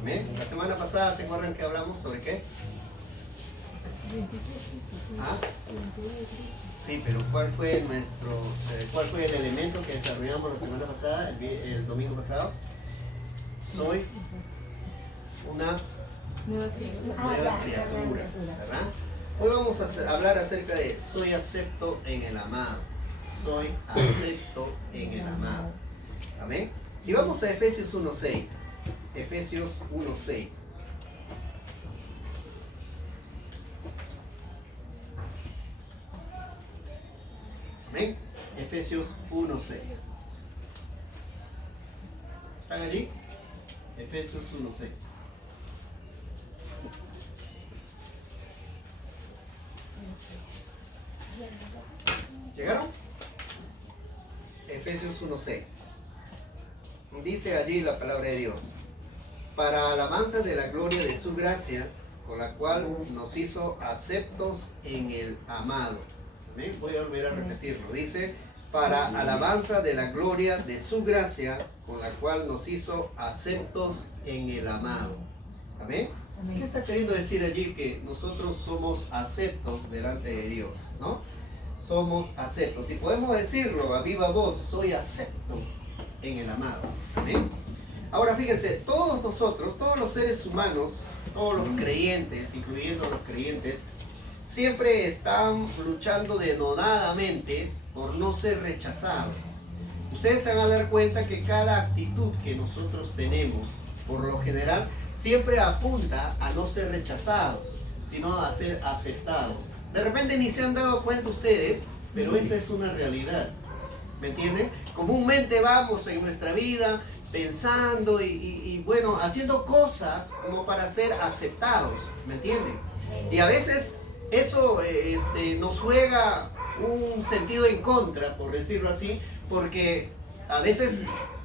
Amén. La semana pasada, ¿se acuerdan que hablamos sobre qué? ¿Ah? Sí, pero ¿cuál fue el elemento que desarrollamos la semana pasada, el domingo pasado? Soy una nueva criatura, ¿verdad? Hoy vamos a hablar acerca de soy acepto en el amado. Soy acepto en el amado. Amén. Si vamos a Efesios 1:6. Efesios 1:6. Amén. Efesios 1:6. ¿Están allí? Efesios 1:6. ¿Llegaron? Efesios 1:6. Dice allí la palabra de Dios: para alabanza de la gloria de su gracia, con la cual nos hizo aceptos en el amado. ¿Amén? Voy a volver a repetirlo. Dice: para alabanza de la gloria de su gracia, con la cual nos hizo aceptos en el amado. ¿Amén? ¿Qué está queriendo decir allí? Que nosotros somos aceptos delante de Dios, ¿no? Somos aceptos. Y podemos decirlo a viva voz: soy acepto en el amado. ¿Amén? Ahora fíjense, todos nosotros, todos los seres humanos, todos los creyentes, incluyendo los creyentes, siempre están luchando denodadamente por no ser rechazados. Ustedes se van a dar cuenta que cada actitud que nosotros tenemos, por lo general, siempre apunta a no ser rechazados, sino a ser aceptados. De repente ni se han dado cuenta ustedes, pero esa es una realidad. ¿Me entienden? Comúnmente vamos en nuestra vida pensando y bueno, haciendo cosas como para ser aceptados. ¿Me entienden? Y a veces eso nos juega un sentido en contra, por decirlo así, porque a veces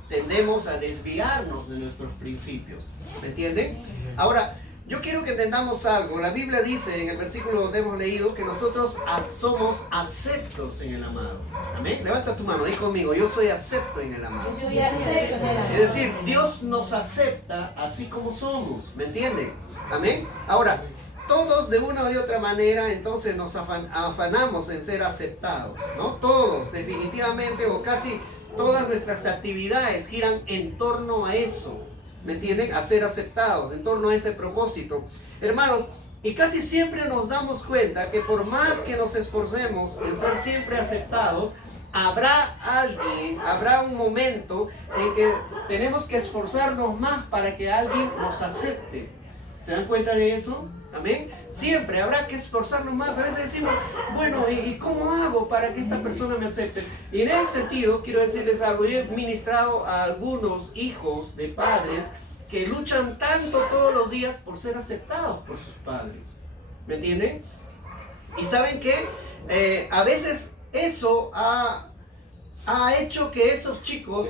tendemos a desviarnos de nuestros principios. ¿Me entienden? Ahora, yo quiero que entendamos algo. La Biblia dice en el versículo donde hemos leído que nosotros somos aceptos en el amado. Amén. Levanta tu mano ahí conmigo. Yo soy acepto en el amado. Es decir, Dios nos acepta así como somos. ¿Me entienden? Amén. Ahora, todos de una u otra manera entonces nos afanamos en ser aceptados, ¿no? Todos, definitivamente, o casi todas nuestras actividades giran en torno a eso. ¿Me entienden? A ser aceptados, en torno a ese propósito. Hermanos, y casi siempre nos damos cuenta que por más que nos esforcemos en ser siempre aceptados, habrá un momento en que tenemos que esforzarnos más para que alguien nos acepte. ¿Se dan cuenta de eso? Amén. Siempre habrá que esforzarnos más. A veces decimos, bueno, ¿y cómo hago para que esta persona me acepte? Y en ese sentido, quiero decirles algo. Yo he ministrado a algunos hijos de padres que luchan tanto todos los días por ser aceptados por sus padres. ¿Me entienden? Y ¿saben qué? A veces eso ha hecho que esos chicos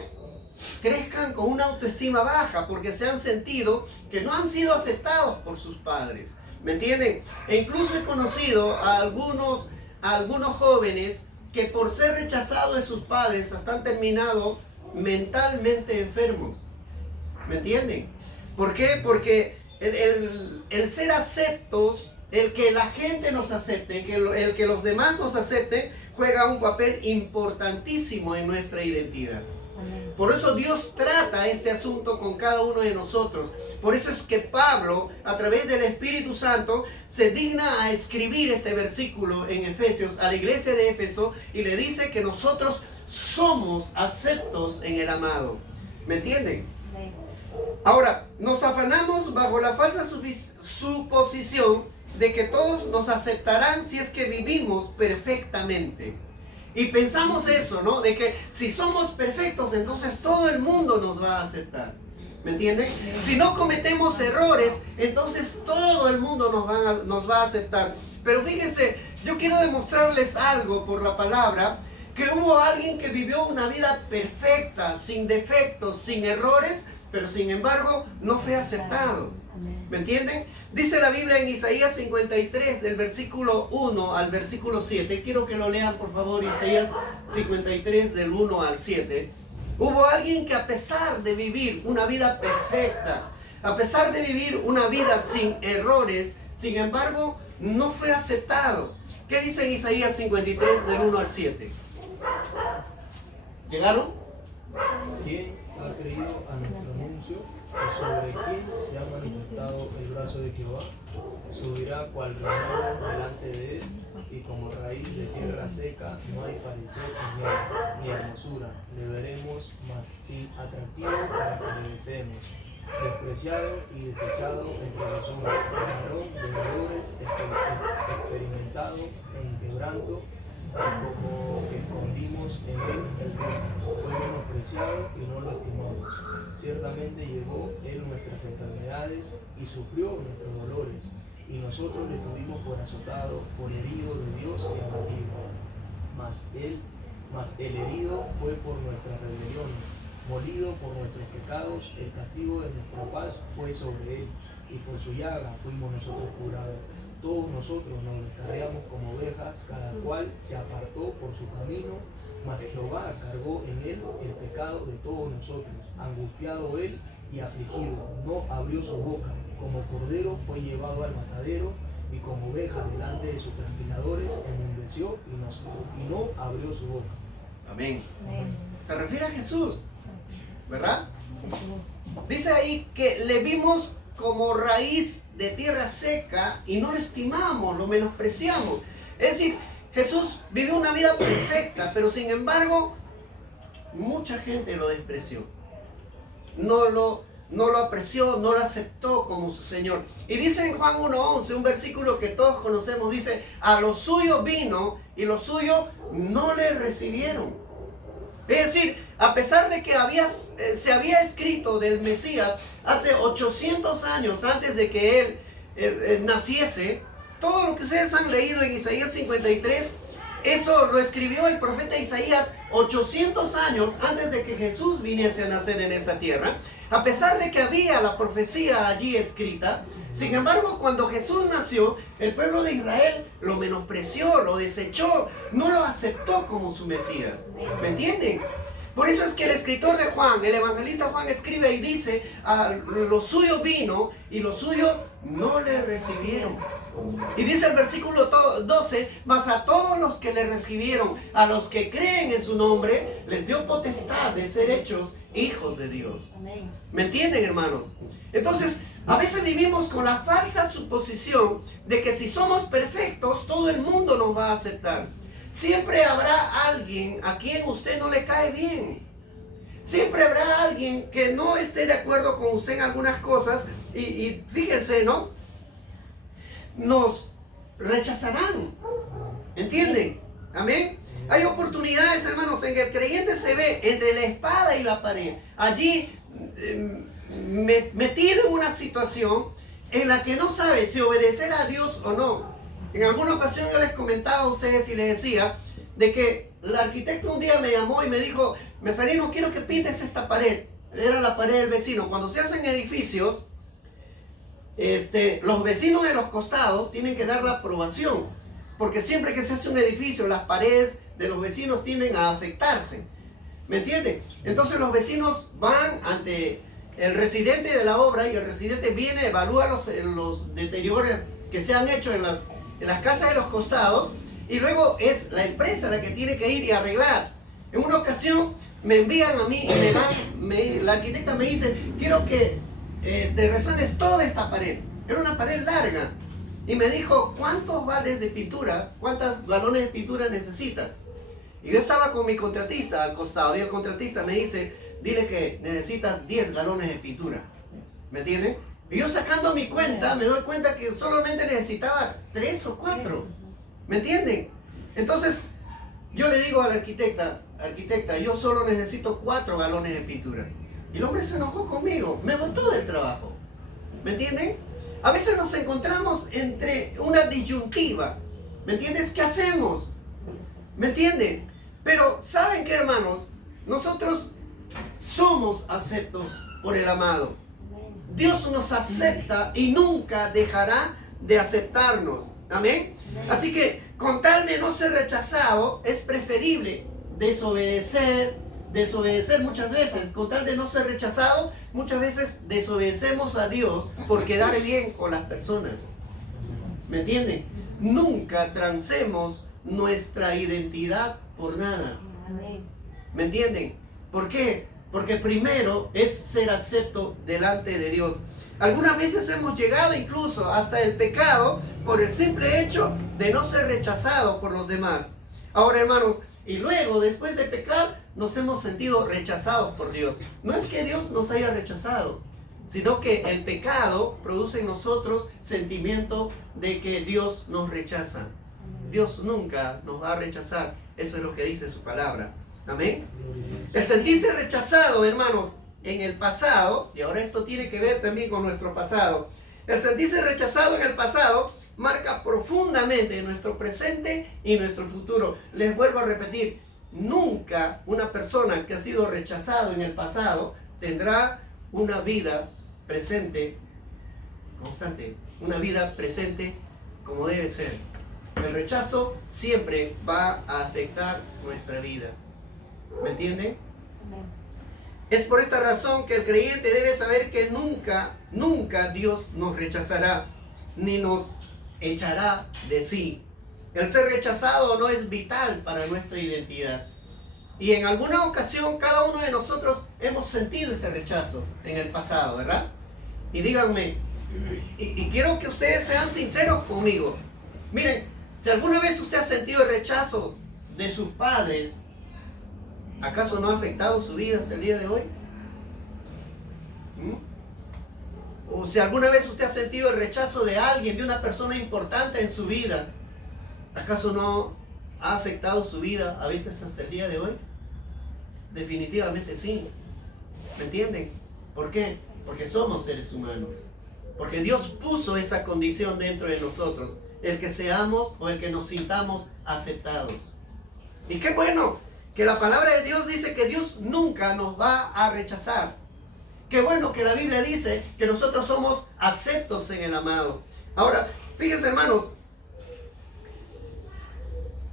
crezcan con una autoestima baja porque se han sentido que no han sido aceptados por sus padres. ¿Me entienden? E incluso he conocido a algunos jóvenes que por ser rechazados de sus padres hasta han terminado mentalmente enfermos. ¿Me entienden? ¿Por qué? Porque el ser aceptos, el que la gente nos acepte, el que los demás nos acepten, juega un papel importantísimo en nuestra identidad. Por eso Dios trata este asunto con cada uno de nosotros. Por eso es que Pablo, a través del Espíritu Santo, se digna a escribir este versículo en Efesios a la iglesia de Éfeso y le dice que nosotros somos aceptos en el amado. ¿Me entienden? Ahora, nos afanamos bajo la falsa suposición de que todos nos aceptarán si es que vivimos perfectamente. Y pensamos eso, ¿no? De que si somos perfectos, entonces todo el mundo nos va a aceptar. ¿Me entienden? Si no cometemos errores, entonces todo el mundo nos va a aceptar. Pero fíjense, yo quiero demostrarles algo por la palabra, que hubo alguien que vivió una vida perfecta, sin defectos, sin errores, pero sin embargo no fue aceptado. ¿Me entienden? Dice la Biblia en Isaías 53, del versículo 1 al versículo 7. Quiero que lo lean, por favor, Isaías 53, del 1 al 7. Hubo alguien que a pesar de vivir una vida perfecta, A pesar de vivir una vida sin errores, sin embargo, no fue aceptado. ¿Qué dice en Isaías 53 del 1 al 7? ¿Llegaron? ¿Quién ha creído a nuestro anuncio? ¿Y sobre quién se ha manifestado el brazo de Jehová? Subirá cual renuevo delante de él, y como raíz de tierra seca no hay parecer en él, ni hermosura. Le veremos, mas sin atractivo para que le deseemos. Despreciado y desechado entre los hombres, varón de dolores, experimentado en quebranto, como que escondimos en él el rostro. Fue menospreciado y no lo estimamos. Ciertamente llevó él nuestras enfermedades y sufrió nuestros dolores, y nosotros le tuvimos por azotado, por herido de Dios y abatido. Mas el herido fue por nuestras rebeliones, molido por nuestros pecados. El castigo de nuestra paz fue sobre él, y por su llaga fuimos nosotros curados. Todos nosotros nos descarriamos como ovejas, cada cual se apartó por su camino, mas Jehová cargó en él el pecado de todos nosotros. Angustiado él y afligido, no abrió su boca. Como cordero fue llevado al matadero, y como oveja delante de sus trasquiladores enmudeció y no abrió su boca. Amén. Se refiere a Jesús, ¿verdad? Dice ahí que le vimos como raíz de tierra seca y no lo estimamos, lo menospreciamos. Es decir, Jesús vivió una vida perfecta, pero sin embargo, mucha gente lo despreció. No lo apreció, no lo aceptó como su Señor. Y dice en Juan 1:11, un versículo que todos conocemos, dice: a los suyos vino y los suyos no le recibieron. Es decir, a pesar de que se había escrito del Mesías hace 800 años antes de que él naciese, todo lo que ustedes han leído en Isaías 53, eso lo escribió el profeta Isaías 800 años antes de que Jesús viniese a nacer en esta tierra. A pesar de que había la profecía allí escrita, sin embargo, cuando Jesús nació, el pueblo de Israel lo menospreció, lo desechó, no lo aceptó como su Mesías. ¿Me entienden? Por eso es que el escritor de Juan, el evangelista Juan, escribe y dice: a los suyos vino y los suyos no le recibieron. Y dice el versículo 12: mas a todos los que le recibieron, a los que creen en su nombre, les dio potestad de ser hechos hijos de Dios. Amén. ¿Me entienden, hermanos? Entonces, a veces vivimos con la falsa suposición de que si somos perfectos, todo el mundo nos va a aceptar. Siempre habrá alguien a quien usted no le cae bien. Siempre habrá alguien que no esté de acuerdo con usted en algunas cosas. Y fíjense, ¿no? Nos rechazarán. ¿Entienden? Amén. Hay oportunidades, hermanos, en que el creyente se ve entre la espada y la pared. Allí metido en una situación en la que no sabe si obedecer a Dios o no. En alguna ocasión yo les comentaba a ustedes y les decía de que el arquitecto un día me llamó y me dijo: Mesarino, quiero que pintes esta pared. Era la pared del vecino. Cuando se hacen edificios, los vecinos de los costados tienen que dar la aprobación, porque siempre que se hace un edificio, las paredes de los vecinos tienden a afectarse. ¿Me entienden? Entonces los vecinos van ante el residente de la obra y el residente viene, evalúa los deterioros que se han hecho en las casas de los costados, y luego es la empresa la que tiene que ir y arreglar. En una ocasión me envían a mí y la arquitecta me dice: quiero que resanes toda esta pared. Era una pared larga. Y me dijo: ¿cuántos baldes de pintura, cuántos galones de pintura necesitas? Y yo estaba con mi contratista al costado, y el contratista me dice: dile que necesitas 10 galones de pintura. ¿Me entienden? Y yo sacando mi cuenta, me doy cuenta que solamente necesitaba 3 o 4. ¿Me entienden? Entonces, yo le digo a la arquitecta, yo solo necesito 4 galones de pintura. Y el hombre se enojó conmigo, me botó del trabajo. ¿Me entienden? A veces nos encontramos entre una disyuntiva. ¿Me entiendes? ¿Qué hacemos? ¿Me entienden? Pero, ¿saben qué, hermanos? Nosotros somos aceptos por el amado. Dios nos acepta y nunca dejará de aceptarnos. Amén. Así que, con tal de no ser rechazado, es preferible desobedecer, desobedecer muchas veces, con tal de no ser rechazado, muchas veces desobedecemos a Dios por quedar bien con las personas. ¿Me entienden? Nunca transemos nuestra identidad por nada. ¿Me entienden? ¿Por qué? Porque primero es ser acepto delante de Dios. Algunas veces hemos llegado incluso hasta el pecado por el simple hecho de no ser rechazado por los demás. Ahora, hermanos, y luego, después de pecar, nos hemos sentido rechazados por Dios. No es que Dios nos haya rechazado, sino que el pecado produce en nosotros sentimiento de que Dios nos rechaza. Dios nunca nos va a rechazar. Eso es lo que dice su palabra. Amén. El sentirse rechazado, hermanos, en el pasado, y ahora esto tiene que ver también con nuestro pasado. El sentirse rechazado en el pasado marca profundamente nuestro presente y nuestro futuro. Les vuelvo a repetir, nunca una persona que ha sido rechazado en el pasado tendrá una vida presente constante, una vida presente como debe ser. El rechazo siempre va a afectar nuestra vida. ¿Me entienden? Es por esta razón que el creyente debe saber que nunca Dios nos rechazará, ni nos echará de sí. El ser rechazado no es vital para nuestra identidad. Y en alguna ocasión cada uno de nosotros hemos sentido ese rechazo en el pasado, ¿verdad? Y díganme, y quiero que ustedes sean sinceros conmigo. Miren, si alguna vez usted ha sentido el rechazo de sus padres, ¿acaso no ha afectado su vida hasta el día de hoy? O si alguna vez usted ha sentido el rechazo de alguien, de una persona importante en su vida, ¿acaso no ha afectado su vida a veces hasta el día de hoy? Definitivamente sí. ¿Me entienden? ¿Por qué? Porque somos seres humanos. Porque Dios puso esa condición dentro de nosotros, el que seamos o el que nos sintamos aceptados. Y qué bueno que la palabra de Dios dice que Dios nunca nos va a rechazar. Qué bueno que la Biblia dice que nosotros somos aceptos en el amado. Ahora, fíjense, hermanos,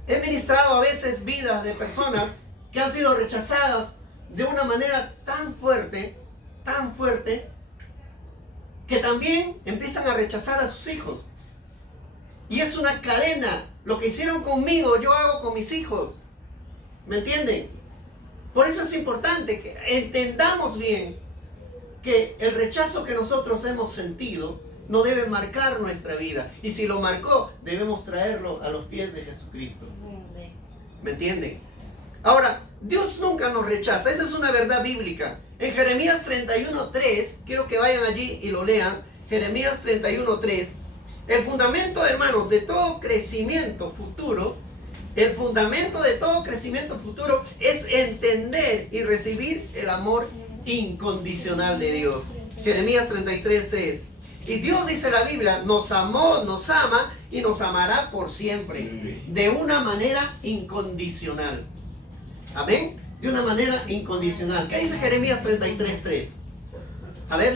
he ministrado a veces vidas de personas que han sido rechazadas de una manera tan fuerte, que también empiezan a rechazar a sus hijos. Y es una cadena. Lo que hicieron conmigo, yo hago con mis hijos. ¿Me entienden? Por eso es importante que entendamos bien que el rechazo que nosotros hemos sentido no debe marcar nuestra vida. Y si lo marcó, debemos traerlo a los pies de Jesucristo. ¿Me entienden? Ahora, Dios nunca nos rechaza. Esa es una verdad bíblica. En Jeremías 31:3, quiero que vayan allí y lo lean. Jeremías 31:3. El fundamento, hermanos, de todo crecimiento futuro, el fundamento de todo crecimiento futuro es entender y recibir el amor incondicional de Dios. Jeremías 33:3. Y Dios, dice la Biblia, nos amó, nos ama y nos amará por siempre, de una manera incondicional. Amén. De una manera incondicional. ¿Qué dice Jeremías 33:3? A ver.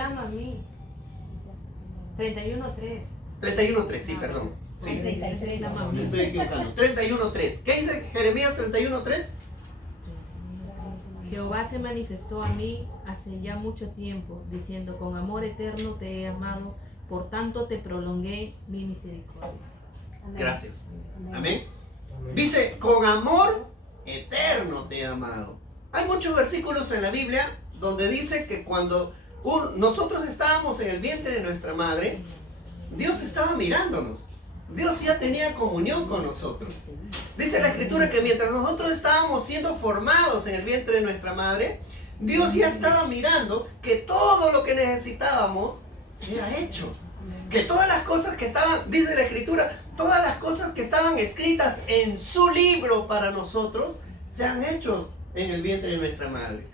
31:3. 31:3, sí, perdón. Sí, 33 la mamá. me estoy equivocando. 31:3. ¿Qué dice Jeremías 31:3? Jehová se manifestó a mí hace ya mucho tiempo, diciendo, con amor eterno te he amado, por tanto te prolongué mi misericordia. Gracias. Amén. Dice, con amor eterno te he amado. Hay muchos versículos en la Biblia donde dice que cuando nosotros estábamos en el vientre de nuestra madre, Dios estaba mirándonos. Dios ya tenía comunión con nosotros. Dice la Escritura que mientras nosotros estábamos siendo formados en el vientre de nuestra madre, Dios ya estaba mirando que todo lo que necesitábamos se ha hecho. Que todas las cosas que estaban, dice la Escritura, todas las cosas que estaban escritas en su libro para nosotros, se han hecho en el vientre de nuestra madre.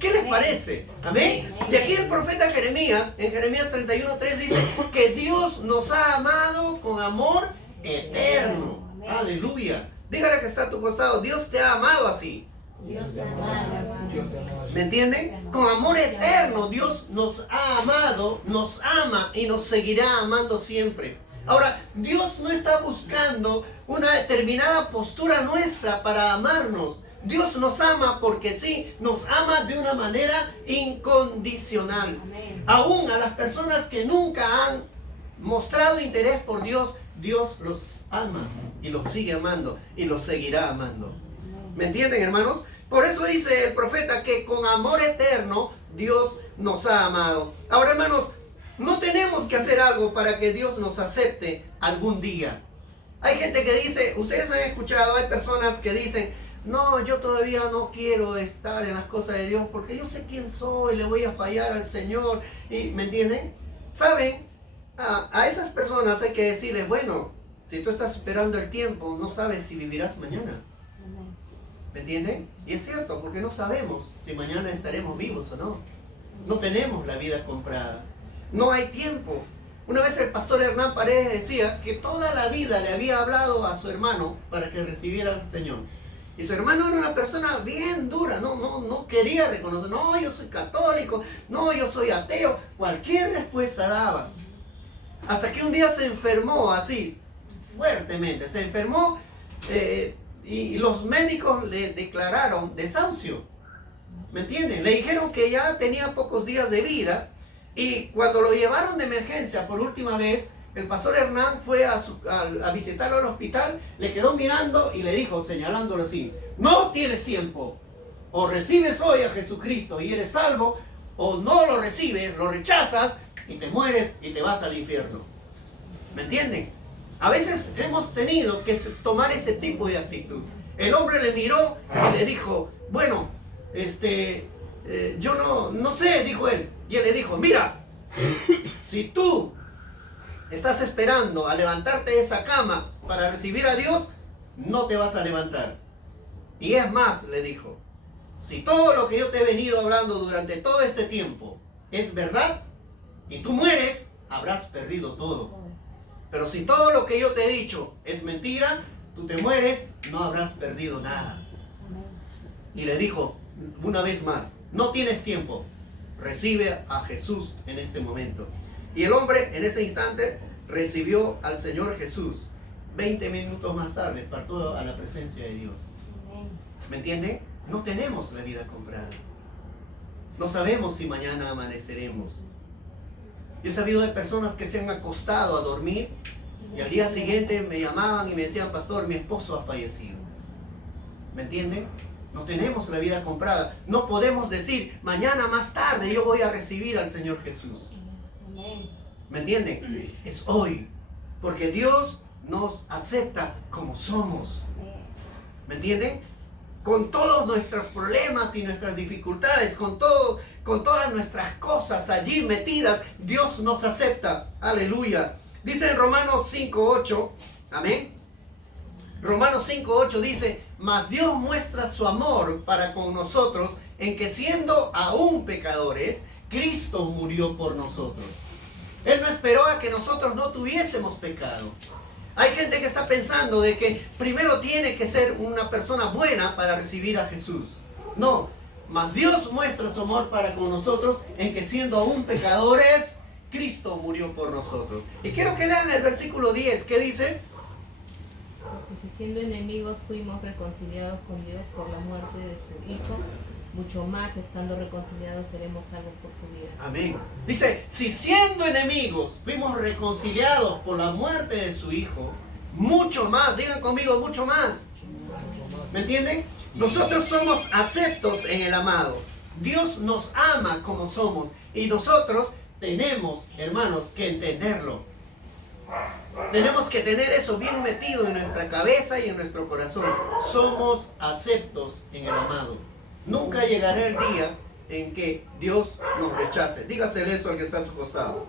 ¿Qué les parece? Amén. Y aquí el profeta Jeremías, en Jeremías 31:3 dice que Dios nos ha amado con amor eterno. Aleluya. Dígale que está a tu costado, Dios te ha amado así. Dios te ama. ¿Me entienden? Con amor eterno Dios nos ha amado, nos ama y nos seguirá amando siempre. Ahora, Dios no está buscando una determinada postura nuestra para amarnos. Dios nos ama porque sí, nos ama de una manera incondicional. Amén. Aún a las personas que nunca han mostrado interés por Dios, Dios los ama y los sigue amando y los seguirá amando. ¿Me entienden, hermanos? Por eso dice el profeta que con amor eterno Dios nos ha amado. Ahora, hermanos, no tenemos que hacer algo para que Dios nos acepte algún día. Hay gente que dice, ustedes han escuchado, hay personas que dicen, no, yo todavía no quiero estar en las cosas de Dios porque yo sé quién soy, le voy a fallar al Señor. Y, ¿me entienden? ¿Saben? A esas personas hay que decirles, bueno, si tú estás esperando el tiempo, no sabes si vivirás mañana. ¿Me entienden? Y es cierto, porque no sabemos si mañana estaremos vivos o no. No tenemos la vida comprada. No hay tiempo. Una vez el pastor Hernán Paredes decía que toda la vida le había hablado a su hermano para que recibiera al Señor. Y su hermano era una persona bien dura, no quería reconocer, no, yo soy católico, no, yo soy ateo. Cualquier respuesta daba. Hasta que un día se enfermó así, fuertemente, se enfermó y los médicos le declararon desahucio. ¿Me entienden? Le dijeron que ya tenía pocos días de vida. Y cuando lo llevaron de emergencia por última vez, el pastor Hernán fue a visitarlo al hospital, le quedó mirando y le dijo, señalándolo así, no tienes tiempo, o recibes hoy a Jesucristo y eres salvo, o no lo recibes, lo rechazas y te mueres y te vas al infierno. ¿Me entienden? A veces hemos tenido que tomar ese tipo de actitud. El hombre le miró y le dijo, bueno, yo no sé, dijo él. Y él le dijo, mira, si tú estás esperando a levantarte de esa cama para recibir a Dios, no te vas a levantar. Y es más, le dijo, si todo lo que yo te he venido hablando durante todo este tiempo es verdad y tú mueres, habrás perdido todo. Pero si todo lo que yo te he dicho es mentira, tú te mueres, no habrás perdido nada. Y le dijo una vez más, no tienes tiempo. Recibe a Jesús en este momento. Y el hombre en ese instante recibió al Señor Jesús. 20 minutos más tarde partió a la presencia de Dios. ¿Me entienden? No tenemos la vida comprada. No sabemos si mañana amaneceremos. Yo he sabido de personas que se han acostado a dormir y al día siguiente me llamaban y me decían, pastor, mi esposo ha fallecido. ¿Me entienden? No tenemos la vida comprada. No podemos decir, mañana más tarde yo voy a recibir al Señor Jesús. ¿Me entienden? Es hoy. Porque Dios nos acepta como somos. ¿Me entienden? Con todos nuestros problemas y nuestras dificultades, con todas nuestras cosas allí metidas, Dios nos acepta. Aleluya. Dice en Romanos 5:8, amén. Romanos 5:8 dice, mas Dios muestra su amor para con nosotros en que siendo aún pecadores, Cristo murió por nosotros. Él no esperó a que nosotros no tuviésemos pecado. Hay gente que está pensando de que primero tiene que ser una persona buena para recibir a Jesús. No, mas Dios muestra su amor para con nosotros en que siendo aún pecadores, Cristo murió por nosotros. Y quiero que lean el versículo 10, ¿qué dice? Porque si siendo enemigos fuimos reconciliados con Dios por la muerte de su Hijo, mucho más estando reconciliados seremos salvos por su vida. Amén. Dice, si siendo enemigos fuimos reconciliados por la muerte de su Hijo, mucho más, digan conmigo, mucho más. ¿Me entienden? Nosotros somos aceptos en el amado. Dios nos ama como somos y nosotros tenemos, hermanos, que entenderlo. Tenemos que tener eso bien metido en nuestra cabeza y en nuestro corazón. Somos aceptos en el amado. Nunca llegará el día en que Dios nos rechace. Dígasele eso al que está a su costado.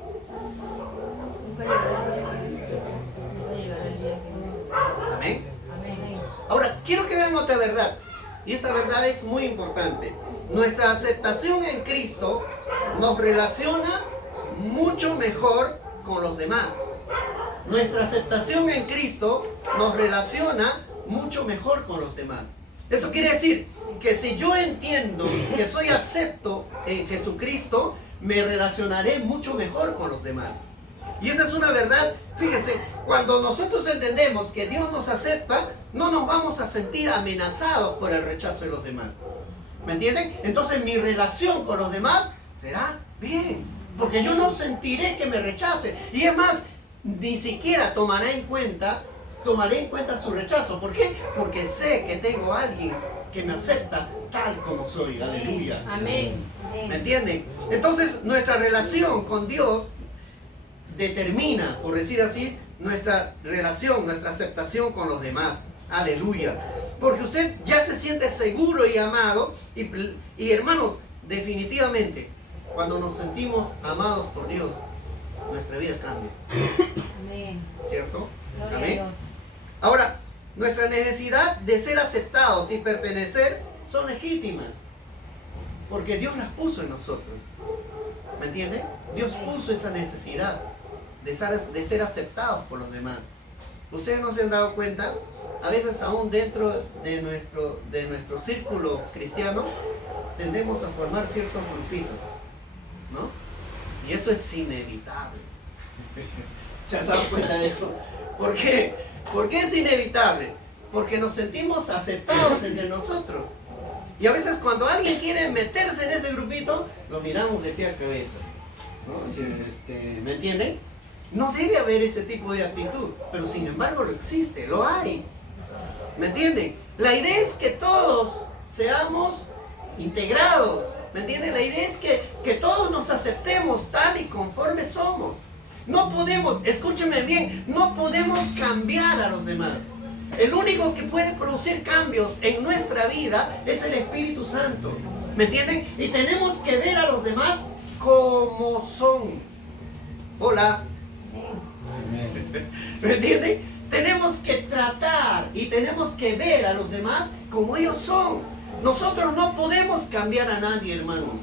Nunca llegará el día que Amén. Amén. Ahora, quiero que vean otra verdad. Y esta verdad es muy importante. Nuestra aceptación en Cristo nos relaciona mucho mejor con los demás. Nuestra aceptación en Cristo nos relaciona mucho mejor con los demás. Eso quiere decir que si yo entiendo que soy acepto en Jesucristo, me relacionaré mucho mejor con los demás. Y esa es una verdad. Fíjese, cuando nosotros entendemos que Dios nos acepta, no nos vamos a sentir amenazados por el rechazo de los demás. ¿Me entienden? Entonces mi relación con los demás será bien, porque yo no sentiré que me rechace. Y es más, ni siquiera tomaré en cuenta su rechazo. ¿Por qué? Porque sé que tengo a alguien que me acepta tal como soy. Aleluya. Amén. ¿Me entienden? Entonces nuestra relación con Dios determina, por decir así, nuestra relación, nuestra aceptación con los demás. Aleluya. Porque usted ya se siente seguro y amado. Y hermanos, definitivamente, cuando nos sentimos amados por Dios, nuestra vida cambia. Amén. ¿Cierto? Gloria a Amén. Dios. Ahora, nuestra necesidad de ser aceptados y pertenecer son legítimas. Porque Dios las puso en nosotros. ¿Me entiende? Dios puso esa necesidad de ser aceptados por los demás. Ustedes no se han dado cuenta, a veces aún dentro de nuestro círculo cristiano, tendemos a formar ciertos grupitos, ¿no? Y eso es inevitable. ¿Se han dado cuenta de eso? ¿Por qué? ¿Por qué es inevitable? Porque nos sentimos aceptados entre nosotros. Y a veces cuando alguien quiere meterse en ese grupito, lo miramos de pie a cabeza, ¿no? Así, ¿me entienden? No debe haber ese tipo de actitud, pero sin embargo lo existe, lo hay. ¿Me entienden? La idea es que todos seamos integrados. ¿Me entienden? La idea es que todos nos aceptemos tal y conforme somos. No podemos, escúchenme bien, no podemos cambiar a los demás. El único que puede producir cambios en nuestra vida es el Espíritu Santo. ¿Me entienden? Y tenemos que ver a los demás como son. Hola. ¿Me entienden? Tenemos que tratar y tenemos que ver a los demás como ellos son. Nosotros no podemos cambiar a nadie, hermanos.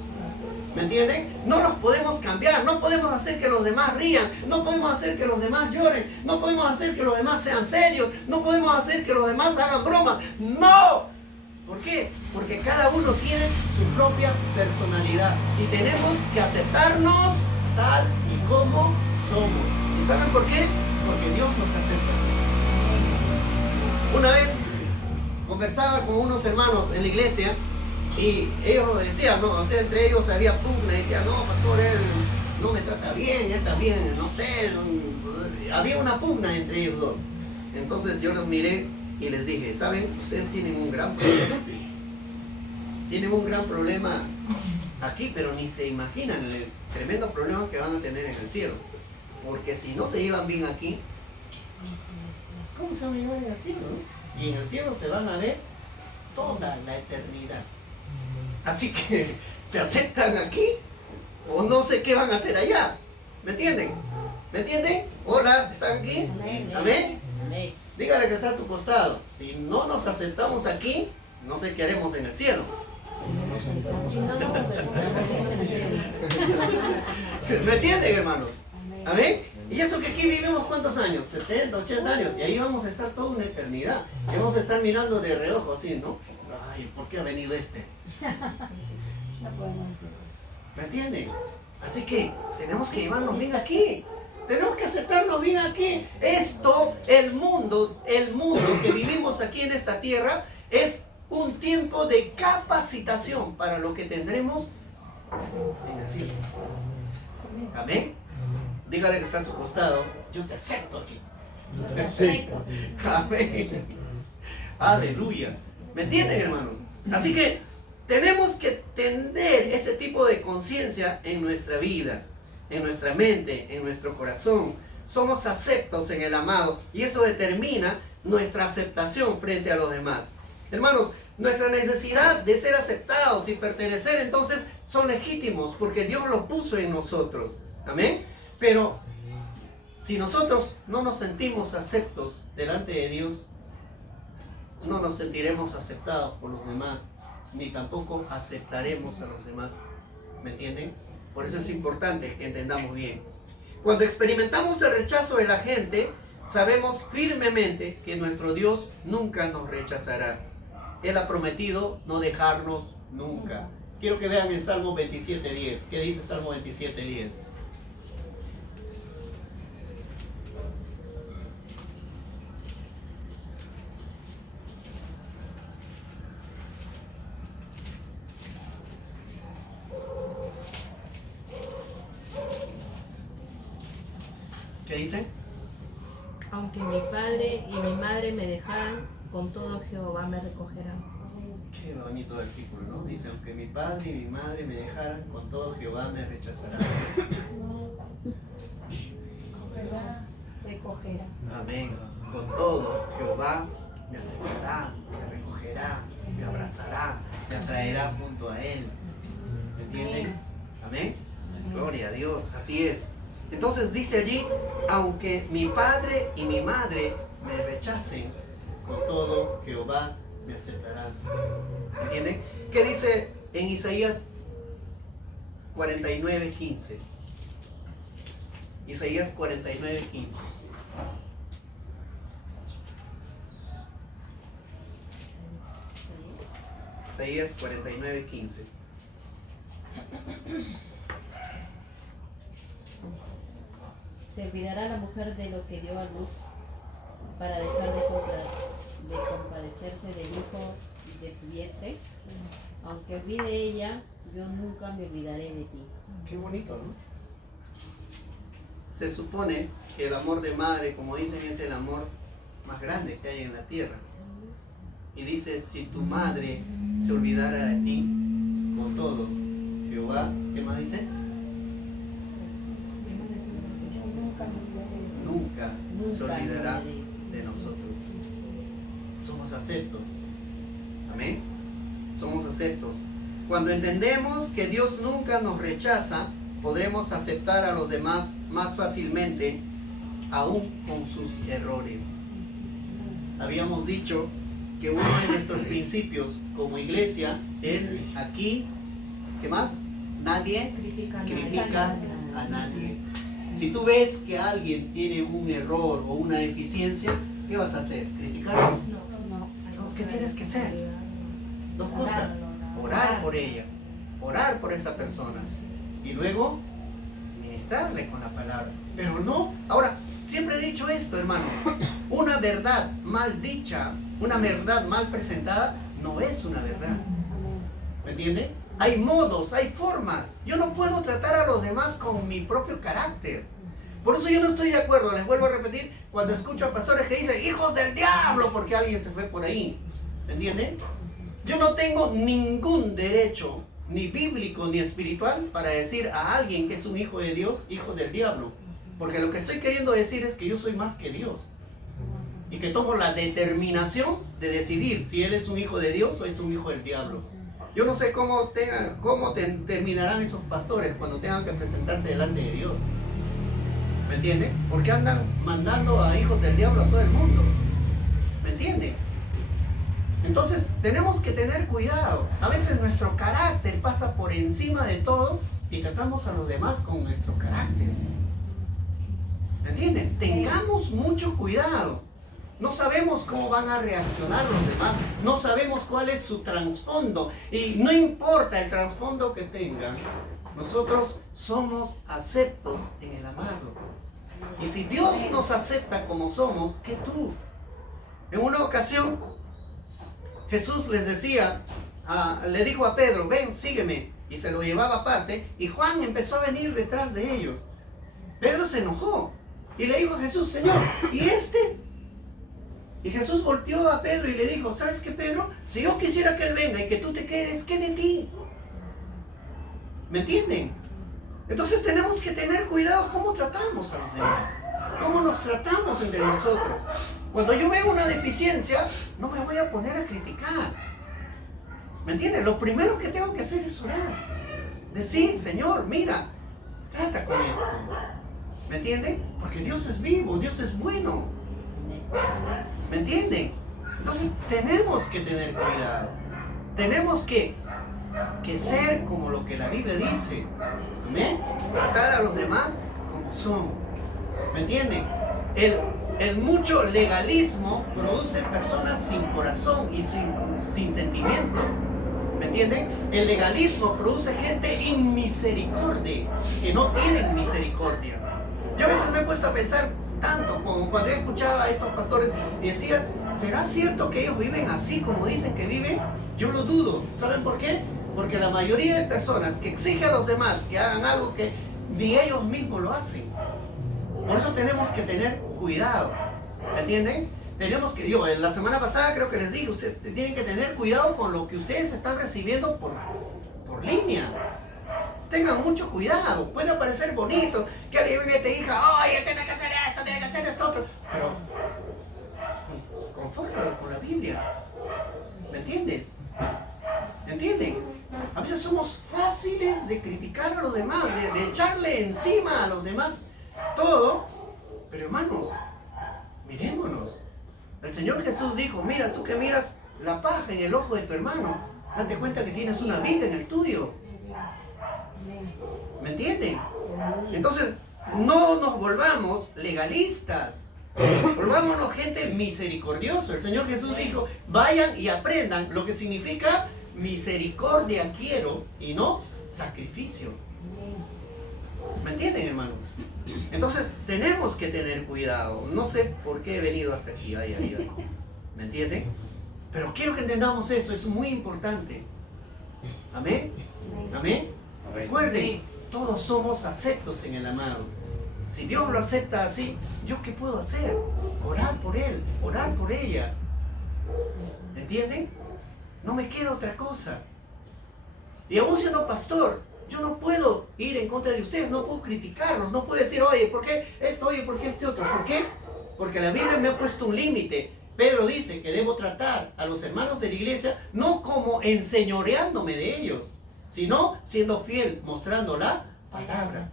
¿Me entienden? No los podemos cambiar, no podemos hacer que los demás rían, no podemos hacer que los demás lloren, no podemos hacer que los demás sean serios, no podemos hacer que los demás hagan bromas. ¡No! ¿Por qué? Porque cada uno tiene su propia personalidad y tenemos que aceptarnos tal y como somos. ¿Y saben por qué? Porque Dios nos acepta así. Una vez conversaba con unos hermanos en la iglesia y ellos decían, no, o sea, entre ellos había pugna, y decían, no, pastor, él no me trata bien, él también, no sé, había una pugna entre ellos dos. Entonces yo los miré y les dije, ¿saben? Ustedes tienen un gran problema. Tienen un gran problema aquí, pero ni se imaginan el tremendo problema que van a tener en el cielo. Porque si no se llevan bien aquí, ¿cómo se van a llevar en el cielo? Y en el cielo se van a ver toda la eternidad. Así que se aceptan aquí o no sé qué van a hacer allá. ¿Me entienden? ¿Me entienden? Hola, ¿están aquí? Amén. ¿Amén? Amén. Dígale que está a tu costado. Si no nos aceptamos aquí, no sé qué haremos en el cielo. Si no, ¿Me entienden, hermanos? ¿Amén? Y eso que aquí vivimos ¿cuántos años? 70, 80 años. Y ahí vamos a estar toda una eternidad. Y vamos a estar mirando de reojo así, ¿no? Ay, ¿por qué ha venido este? No podemos decir. ¿Me entienden? Así que tenemos que llevarnos bien aquí. Tenemos que aceptarnos bien aquí. Esto, el mundo que vivimos aquí en esta tierra, es un tiempo de capacitación para lo que tendremos en el cielo. Amén. Dígale que está a tu costado, yo te acepto aquí. Acepta. Amén. Aleluya. ¿Me entienden, hermanos? Así que tenemos que tener ese tipo de conciencia en nuestra vida, en nuestra mente, en nuestro corazón. Somos aceptos en el amado y eso determina nuestra aceptación frente a los demás. Hermanos, nuestra necesidad de ser aceptados y pertenecer entonces son legítimos porque Dios los puso en nosotros. Amén. Pero si nosotros no nos sentimos aceptos delante de Dios, no nos sentiremos aceptados por los demás, ni tampoco aceptaremos a los demás. ¿Me entienden? Por eso es importante que entendamos bien. Cuando experimentamos el rechazo de la gente, sabemos firmemente que nuestro Dios nunca nos rechazará. Él ha prometido no dejarnos nunca. Quiero que vean en Salmo 27:10. ¿Qué dice Salmo 27:10? ¿Qué dice? Aunque mi padre y mi madre me dejaran, con todo Jehová me recogerá. Qué bonito versículo, ¿no? Dice, aunque mi padre y mi madre me dejaran, con todo Jehová me rechazará. Recogerá. Amén. Con todo Jehová me aceptará, me recogerá, me abrazará, me atraerá junto a Él. ¿Me entienden? Amén. Gloria a Dios, así es. Entonces dice allí, aunque mi padre y mi madre me rechacen, con todo Jehová me aceptará. ¿Entienden? ¿Qué dice en Isaías 49:15? Isaías 49:15. Isaías 49:15. Se olvidará la mujer de lo que dio a luz para dejar de compadecerse del hijo de su vientre. Aunque olvide ella, yo nunca me olvidaré de ti. Qué bonito, ¿no? Se supone que el amor de madre, como dicen, es el amor más grande que hay en la tierra. Y dice, si tu madre se olvidara de ti, con todo, Jehová, ¿qué más dice? Nunca se olvidará de nosotros. Somos aceptos. Amén. Somos aceptos. Cuando entendemos que Dios nunca nos rechaza, podremos aceptar a los demás más fácilmente, aún con sus errores. Habíamos dicho que uno de nuestros principios como iglesia es aquí, ¿qué más? Nadie critica a nadie. Si tú ves que alguien tiene un error o una deficiencia, ¿qué vas a hacer? ¿Criticarlo? No, ¿qué tienes que hacer? Dos cosas. Orar por ella, orar por esa persona y luego ministrarle con la palabra. Pero no, ahora, siempre he dicho esto, hermanos, una verdad mal dicha, una verdad mal presentada, no es una verdad. ¿Me entiende? Hay modos, hay formas. Yo no puedo tratar a los demás con mi propio carácter. Por eso yo no estoy de acuerdo, les vuelvo a repetir, cuando escucho a pastores que dicen, hijos del diablo, porque alguien se fue por ahí. ¿Me entiende? Yo no tengo ningún derecho, ni bíblico ni espiritual, para decir a alguien que es un hijo de Dios, hijo del diablo. Porque lo que estoy queriendo decir es que yo soy más que Dios. Y que tomo la determinación de decidir si él es un hijo de Dios o es un hijo del diablo. Yo no sé cómo terminarán esos pastores cuando tengan que presentarse delante de Dios. ¿Me entiende? Porque andan mandando a hijos del diablo a todo el mundo. ¿Me entiende? Entonces tenemos que tener cuidado. A veces nuestro carácter pasa por encima de todo y tratamos a los demás con nuestro carácter. ¿Me entienden? Tengamos mucho cuidado. No sabemos cómo van a reaccionar los demás. No sabemos cuál es su trasfondo. Y no importa el trasfondo que tengan. Nosotros somos aceptos en el amado. Y si Dios nos acepta como somos, ¿qué tú? En una ocasión, Jesús les decía, le dijo a Pedro, ven, sígueme. Y se lo llevaba aparte. Y Juan empezó a venir detrás de ellos. Pedro se enojó. Y le dijo a Jesús, Señor, ¿y este? Y Jesús volteó a Pedro y le dijo, ¿sabes qué, Pedro? Si yo quisiera que él venga y que tú te quedes, ¿qué de ti? ¿Me entienden? Entonces tenemos que tener cuidado cómo tratamos a los demás. Cómo nos tratamos entre nosotros. Cuando yo veo una deficiencia, no me voy a poner a criticar. ¿Me entienden? Lo primero que tengo que hacer es orar. Decir, Señor, mira, trata con esto. ¿Me entienden? Porque Dios es vivo, Dios es bueno. ¿Me entienden? Entonces tenemos que tener cuidado. Tenemos que ser como lo que la Biblia dice. ¿Amén? Tratar a los demás como son. ¿Me entienden? El mucho legalismo produce personas sin corazón y sin sentimiento. ¿Me entienden? El legalismo produce gente inmisericordia, que no tienen misericordia. Yo a veces me he puesto a pensar tanto como cuando yo escuchaba a estos pastores y decían, ¿será cierto que ellos viven así como dicen que viven? Yo lo dudo. ¿Saben por qué? Porque la mayoría de personas que exigen a los demás que hagan algo que ni ellos mismos lo hacen. Por eso tenemos que tener cuidado. ¿Me entienden? Tenemos que, yo en la semana pasada creo que les dije, ustedes tienen que tener cuidado con lo que ustedes están recibiendo por línea. Tengan mucho cuidado. Puede parecer bonito que alguien venga y te diga, oye, tienes que hacer esto, tienes que hacer esto otro. Pero confórtalo con la Biblia. ¿Me entiendes? ¿Me entienden? A veces somos fáciles de criticar a los demás, de echarle encima a los demás todo. Pero hermanos, mirémonos. El Señor Jesús dijo, mira, tú que miras la paja en el ojo de tu hermano, date cuenta que tienes una viga en el tuyo. ¿Me entienden? Entonces, no nos volvamos legalistas. Volvámonos gente misericordiosa. El Señor Jesús dijo, vayan y aprendan lo que significa misericordia quiero y no sacrificio. ¿Me entienden, hermanos? Entonces, tenemos que tener cuidado. No sé por qué he venido hasta aquí. ¿Me entienden? Pero quiero que entendamos eso. Es muy importante. ¿Amén? ¿Amén? Recuerden, todos somos aceptos en el amado. Si Dios lo acepta así, ¿yo qué puedo hacer? Orar por él, orar por ella. ¿Entienden? No me queda otra cosa. Y aún siendo pastor, yo no puedo ir en contra de ustedes, no puedo criticarlos, no puedo decir, oye, ¿por qué esto? Oye, ¿por qué este otro? ¿Por qué? Porque la Biblia me ha puesto un límite. Pedro dice que debo tratar a los hermanos de la iglesia no como enseñoreándome de ellos, sino siendo fiel, mostrando la palabra.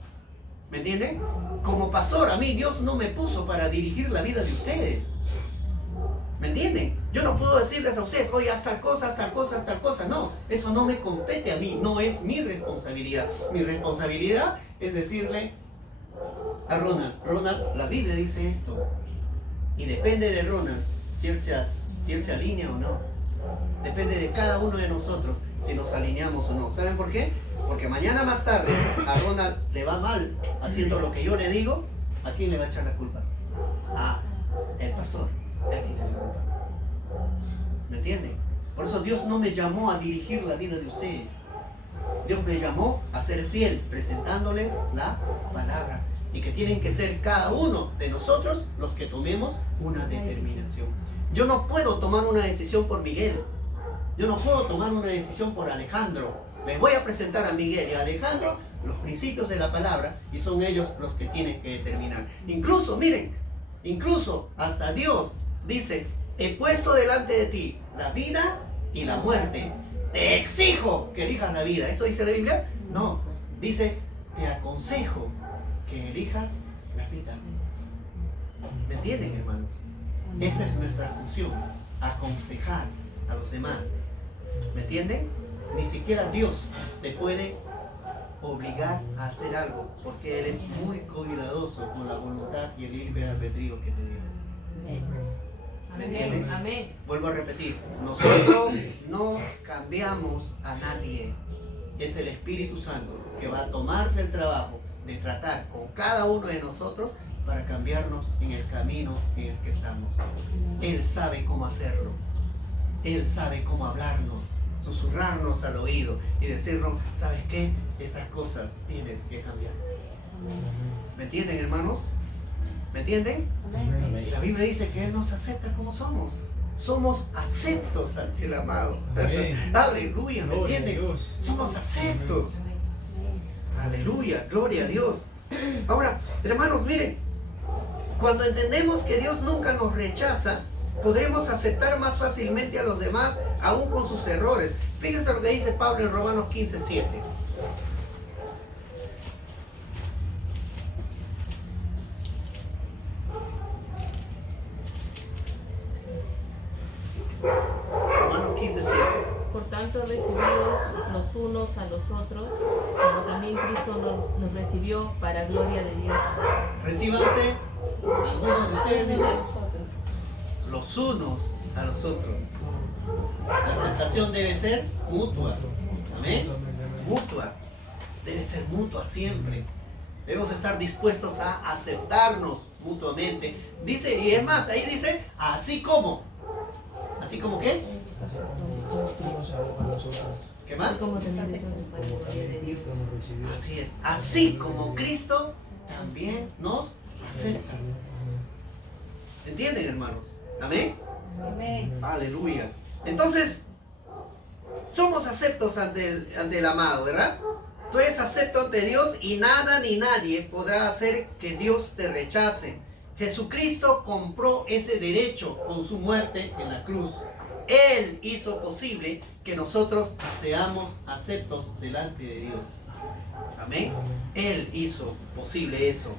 ¿Me entienden? Como pastor, a mí Dios no me puso para dirigir la vida de ustedes. ¿Me entienden? Yo no puedo decirles a ustedes, oye, haz tal cosa, haz tal cosa, haz tal cosa. No, eso no me compete a mí, no es mi responsabilidad. Mi responsabilidad es decirle a Ronald, la Biblia dice esto. Y depende de Ronald si él se alinea o no. Depende de cada uno de nosotros si nos alineamos o no. ¿Saben por qué? Porque mañana más tarde a Ronald le va mal haciendo lo que yo le digo. ¿A quién le va a echar la culpa? A el pastor. Él tiene la culpa. ¿Me entienden? Por eso Dios no me llamó a dirigir la vida de ustedes. Dios me llamó a ser fiel, presentándoles la palabra. Y que tienen que ser cada uno de nosotros los que tomemos una determinación. Yo no puedo tomar una decisión por Miguel. Yo no puedo tomar una decisión por Alejandro. Les voy a presentar a Miguel y a Alejandro los principios de la palabra y son ellos los que tienen que determinar. Incluso, miren, incluso hasta Dios dice, he puesto delante de ti la vida y la muerte. Te exijo que elijas la vida. ¿Eso dice la Biblia? No. Dice, te aconsejo que elijas la vida. ¿Me entienden, hermanos? Esa es nuestra función, aconsejar a los demás. ¿Me entienden? Ni siquiera Dios te puede obligar a hacer algo, porque Él es muy cuidadoso con la voluntad y el libre albedrío que te dio. ¿Me entienden? Amén. Vuelvo a repetir, nosotros no cambiamos a nadie. Es el Espíritu Santo que va a tomarse el trabajo de tratar con cada uno de nosotros para cambiarnos en el camino en el que estamos. Él sabe cómo hacerlo. Él sabe cómo hablarnos, susurrarnos al oído y decirnos, ¿sabes qué? Estas cosas tienes que cambiar. ¿Me entienden, hermanos? ¿Me entienden? Amén. Y la Biblia dice que Él nos acepta como somos. Somos aceptos ante el amado. Aleluya, ¿me entienden? Somos aceptos. Aleluya, gloria a Dios. Ahora, hermanos, miren, cuando entendemos que Dios nunca nos rechaza, podremos aceptar más fácilmente a los demás, aún con sus errores. Fíjense lo que dice Pablo en Romanos 15:7. Romanos 15:7. Por tanto, recibidos los unos a los otros, como también Cristo nos recibió para gloria de Dios. Recíbanse, algunos de ustedes dicen, los unos a los otros. La aceptación debe ser mutua. Amén. Mutua. Debe ser mutua siempre. Debemos estar dispuestos a aceptarnos mutuamente. Dice, y es más, ahí dice, así como. ¿Así como qué? ¿Qué más? Como también Cristo nos para gloria de Dios. Así es. Así como Cristo también nos acepta. ¿Entienden, hermanos? Amén. Amén. Aleluya. Entonces, somos aceptos ante el amado, ¿verdad? Tú eres acepto ante Dios y nada ni nadie podrá hacer que Dios te rechace. Jesucristo compró ese derecho con su muerte en la cruz. Él hizo posible que nosotros seamos aceptos delante de Dios. Amén. Él hizo posible eso.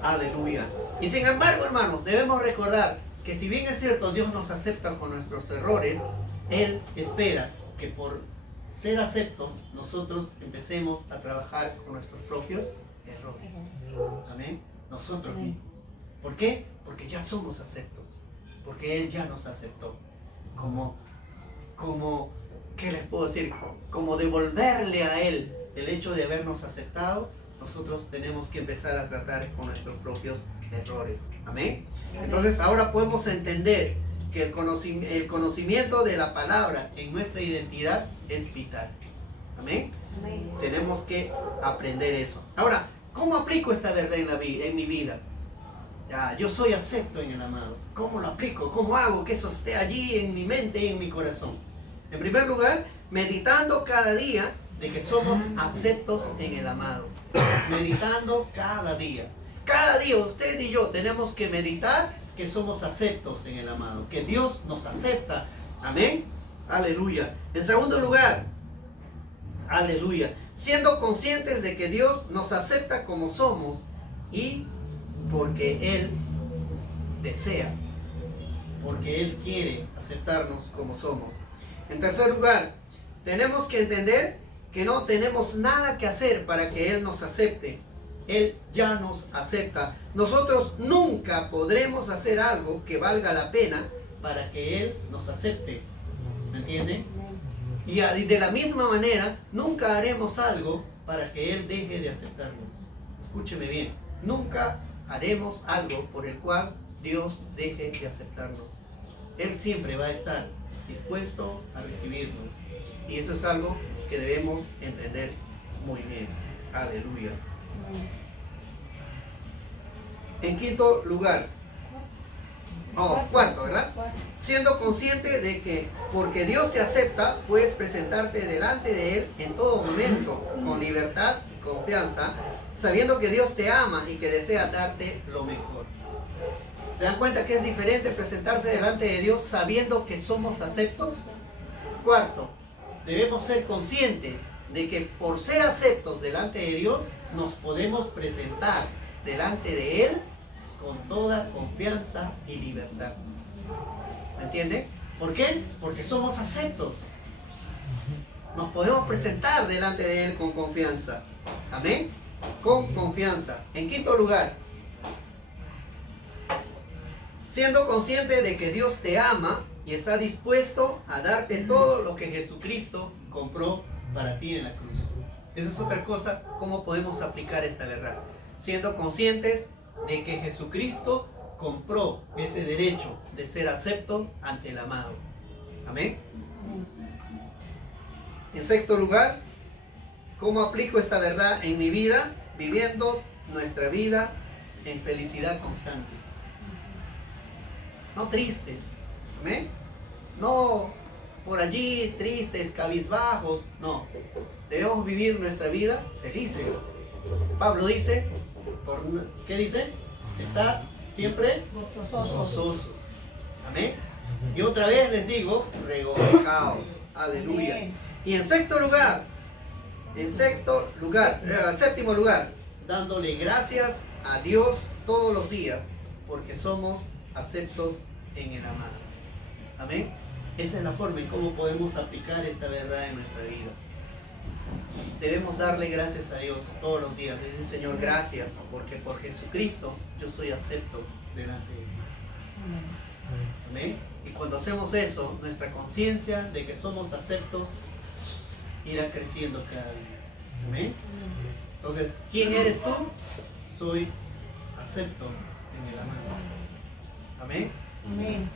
Aleluya. Y sin embargo, hermanos, debemos recordar que si bien es cierto Dios nos acepta con nuestros errores, Él espera que por ser aceptos nosotros empecemos a trabajar con nuestros propios errores. Amén. Nosotros mismos. ¿Por qué? Porque ya somos aceptos. Porque Él ya nos aceptó. ¿Qué les puedo decir? Como devolverle a Él el hecho de habernos aceptado, nosotros tenemos que empezar a tratar con nuestros propios errores. Amén. Entonces ahora podemos entender que el conocimiento de la palabra en nuestra identidad es vital. Amén. Amén. Tenemos que aprender eso. Ahora, ¿cómo aplico esta verdad en mi vida? Ya, yo soy acepto en el amado. ¿Cómo lo aplico? ¿Cómo hago que eso esté allí en mi mente y en mi corazón? En primer lugar, meditando cada día de que somos aceptos en el amado. Meditando cada día. Cada día usted y yo tenemos que meditar que somos aceptos en el amado. Que Dios nos acepta. Amén. Aleluya. En segundo lugar, aleluya, siendo conscientes de que Dios nos acepta como somos y porque Él desea, porque Él quiere aceptarnos como somos. En tercer lugar, tenemos que entender que no tenemos nada que hacer para que Él nos acepte. Él ya nos acepta. Nosotros nunca podremos hacer algo que valga la pena para que Él nos acepte. ¿Me entienden? Y de la misma manera, nunca haremos algo para que Él deje de aceptarnos. Escúcheme bien. Nunca haremos algo por el cual Dios deje de aceptarnos. Él siempre va a estar dispuesto a recibirnos. Y eso es algo que debemos entender muy bien. Aleluya. En quinto lugar, cuarto, ¿verdad? Siendo consciente de que porque Dios te acepta, puedes presentarte delante de Él en todo momento, con libertad y confianza, sabiendo que Dios te ama y que desea darte lo mejor. ¿Se dan cuenta que es diferente presentarse delante de Dios sabiendo que somos aceptos? Cuarto, debemos ser conscientes de que por ser aceptos delante de Dios, nos podemos presentar delante de Él con toda confianza y libertad. ¿Me entienden? ¿Por qué? Porque somos aceptos. Nos podemos presentar delante de Él con confianza. Amén. Con confianza. En quinto lugar, siendo consciente de que Dios te ama y está dispuesto a darte todo lo que Jesucristo compró para ti en la cruz. Esa es otra cosa, cómo podemos aplicar esta verdad. Siendo conscientes de que Jesucristo compró ese derecho de ser acepto ante el amado. Amén. En sexto lugar, ¿cómo aplico esta verdad en mi vida? Viviendo nuestra vida en felicidad constante. No tristes. Amén. No por allí tristes, cabizbajos. No. Debemos vivir nuestra vida felices. Pablo dice, ¿qué dice? Estar siempre gozosos. Amén. Y otra vez les digo, regocijaos. Aleluya. Amén. Y en séptimo lugar, dándole gracias a Dios todos los días, porque somos aceptos en el amado. Amén. Esa es la forma en cómo podemos aplicar esta verdad en nuestra vida. Debemos darle gracias a Dios todos los días. Decir, Señor, gracias, porque por Jesucristo yo soy acepto delante de ti. Amén. Y cuando hacemos eso, nuestra conciencia de que somos aceptos irá creciendo cada día. Amén. Entonces, ¿quién eres tú? Soy acepto en el amado. Amén. Amén.